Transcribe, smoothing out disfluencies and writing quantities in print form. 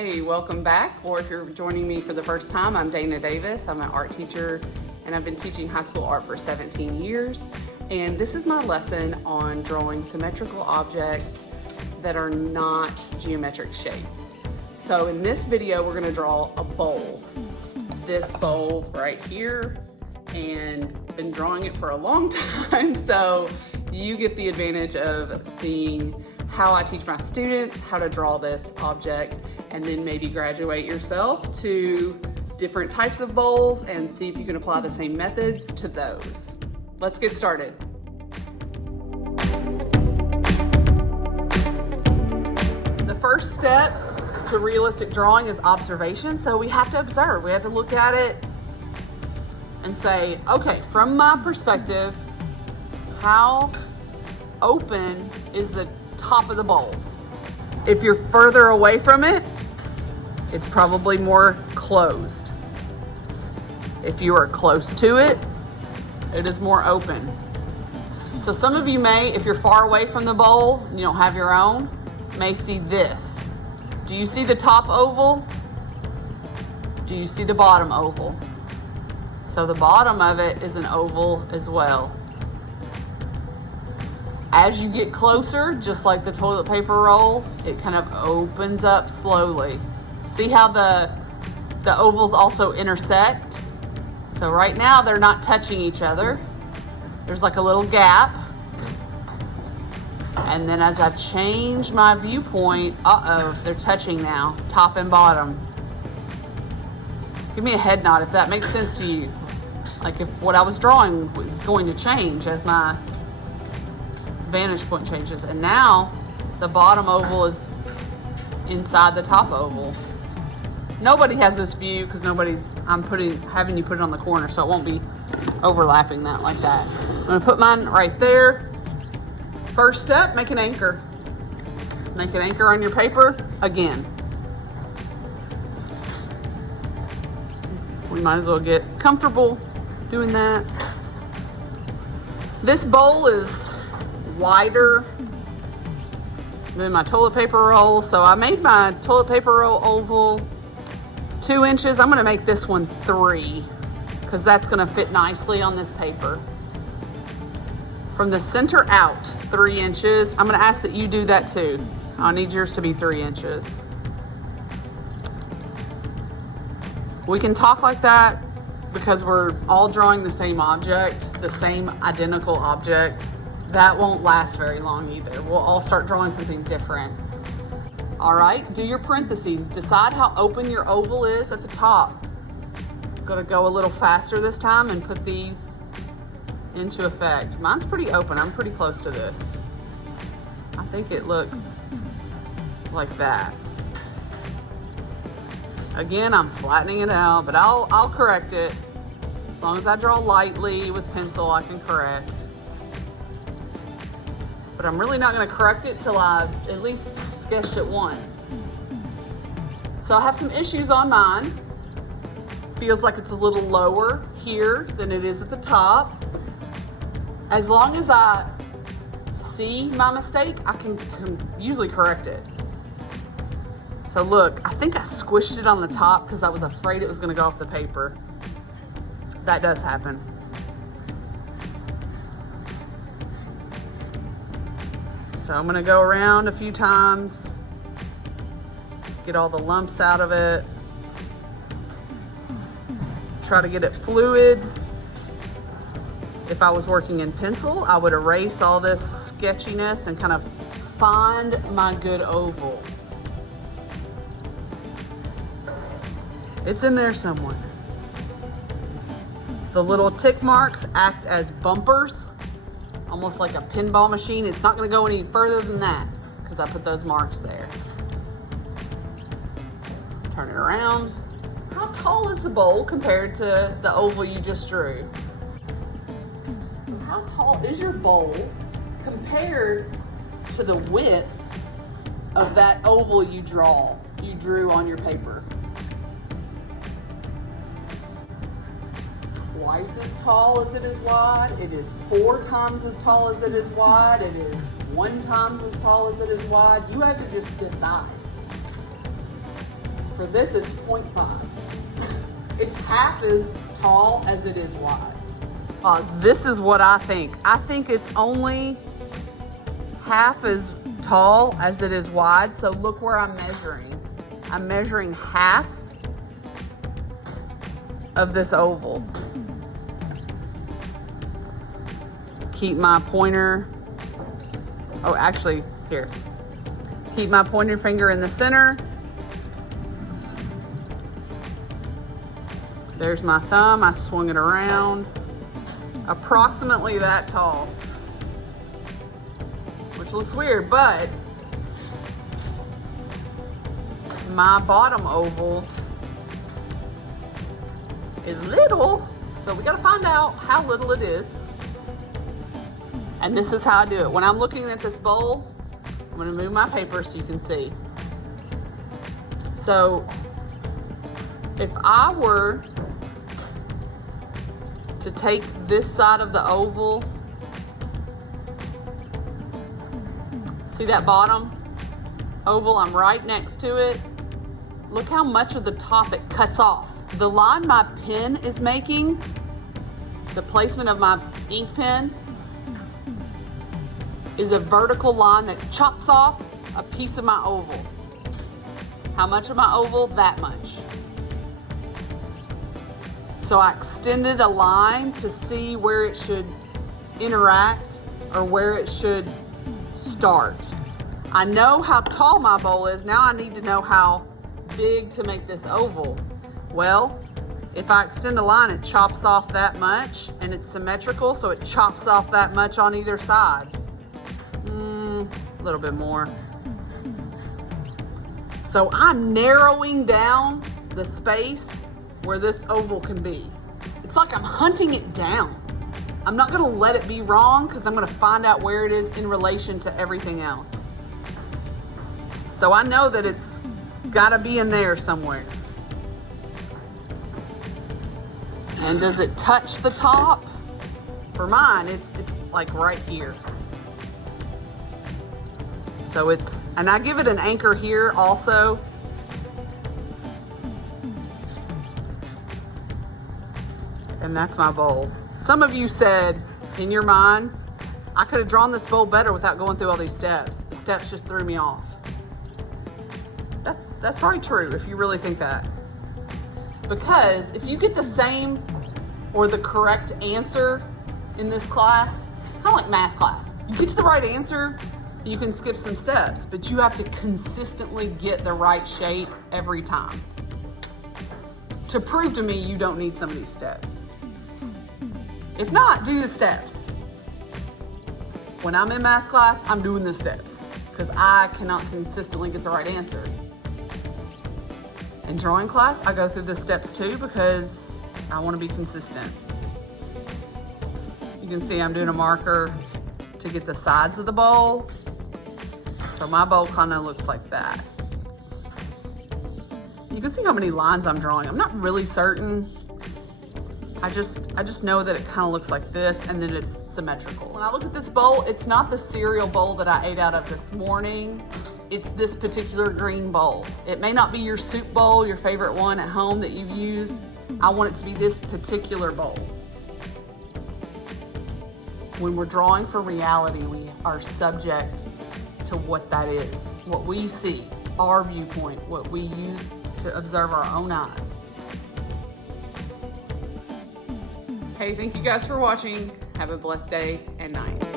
Hey, welcome back, or if you're joining me for the first time, I'm Dana Davis. I'm an art teacher and I've been teaching high school art for 17 years. And this is my lesson on drawing symmetrical objects that are not geometric shapes. So in this video, we're gonna draw a bowl. This bowl right here, and been drawing it for a long time. So you get the advantage of seeing how I teach my students how to draw this object, and then maybe graduate yourself to different types of bowls and see if you can apply the same methods to those. Let's get started. The first step to realistic drawing is observation. So we have to observe, we have to look at it and say, okay, from my perspective, how open is the top of the bowl? If you're further away from it, it's probably more closed. If you are close to it, it is more open. So some of you may, if you're far away from the bowl and you don't have your own, may see this. Do you see the top oval? Do you see the bottom oval? So the bottom of it is an oval as well. As you get closer, just like the toilet paper roll, it kind of opens up slowly. See how the ovals also intersect? So right now they're not touching each other. There's like a little gap. And then as I change my viewpoint, they're touching now, top and bottom. Give me a head nod if that makes sense to you. Like if what I was drawing was going to change as my vantage point changes. And now the bottom oval is inside the top oval. Nobody has this view because I'm having you put it on the corner, so it won't be overlapping that like that. I'm gonna put mine right there. First step, make an anchor. Make an anchor on your paper again. We might as well get comfortable doing that. This bowl is wider than my toilet paper roll, so I made my toilet paper roll oval 2 inches. I'm gonna make this one 3 because that's gonna fit nicely on this paper. From the center out, 3 inches. I'm gonna ask that you do that too. I need yours to be 3 inches. We can talk like that because we're all drawing the same object, the same identical object. That won't last very long either. We'll all start drawing something different. All right, do your parentheses. Decide how open your oval is at the top. I'm gonna go a little faster this time and put these into effect. Mine's pretty open, I'm pretty close to this. I think it looks like that. Again, I'm flattening it out, but I'll correct it. As long as I draw lightly with pencil, I can correct. But I'm really not gonna correct it till I've at least sketched it once. So I have some issues on mine. Feels like it's a little lower here than it is at the top. As long as I see my mistake, I can usually correct it. So look, I think I squished it on the top because I was afraid it was gonna go off the paper. That does happen. So I'm gonna go around a few times, get all the lumps out of it, try to get it fluid. If I was working in pencil, I would erase all this sketchiness and kind of find my good oval. It's in there somewhere. The little tick marks act as bumpers, almost like a pinball machine. It's not gonna go any further than that because I put those marks there. Turn it around. How tall is the bowl compared to the oval you just drew? How tall is your bowl compared to the width of that oval you drew on your paper? Twice as tall as it is wide. It is 4 times as tall as it is wide. It is 1 times as tall as it is wide. You have to just decide. for this, it's 0.5. It's half as tall as it is wide. This is what I think. I think it's only half as tall as it is wide. So look where I'm measuring. I'm measuring half of this oval. Keep my pointer, oh, actually, here. Keep my pointer finger in the center. There's my thumb, I swung it around. Approximately that tall. Which looks weird, but my bottom oval is little, so we gotta find out how little it is. And this is how I do it. When I'm looking at this bowl, I'm gonna move my paper so you can see. So if I were to take this side of the oval, see that bottom oval? I'm right next to it. Look how much of the top it cuts off. The line my pen is making, the placement of my ink pen, is a vertical line that chops off a piece of my oval. How much of my oval? That much. So I extended a line to see where it should interact or where it should start. I know how tall my bowl is. Now I need to know how big to make this oval. Well, if I extend a line, it chops off that much, and it's symmetrical, so it chops off that much on either side. A little bit more. So I'm narrowing down the space where this oval can be. It's like I'm hunting it down. I'm not gonna let it be wrong because I'm gonna find out where it is in relation to everything else. So I know that it's gotta be in there somewhere. And does it touch the top? For mine, it's like right here. So it's, and I give it an anchor here also. And that's my bowl. Some of you said in your mind, I could have drawn this bowl better without going through all these steps. The steps just threw me off. That's probably true if you really think that. Because if you get the same or the correct answer in this class, kind of like math class, you get to the right answer, you can skip some steps, but you have to consistently get the right shape every time to prove to me you don't need some of these steps. If not, do the steps. When I'm in math class, I'm doing the steps because I cannot consistently get the right answer. In drawing class, I go through the steps too because I want to be consistent. You can see I'm doing a marker to get the sides of the bowl. So my bowl kind of looks like that. You can see how many lines I'm drawing. I'm not really certain. I just know that it kind of looks like this and then it's symmetrical. When I look at this bowl, it's not the cereal bowl that I ate out of this morning. It's this particular green bowl. It may not be your soup bowl, your favorite one at home that you use. I want it to be this particular bowl. When we're drawing for reality, we are subject to what that is, what we see, our viewpoint, what we use to observe our own eyes. Hey, thank you guys for watching. Have a blessed day and night.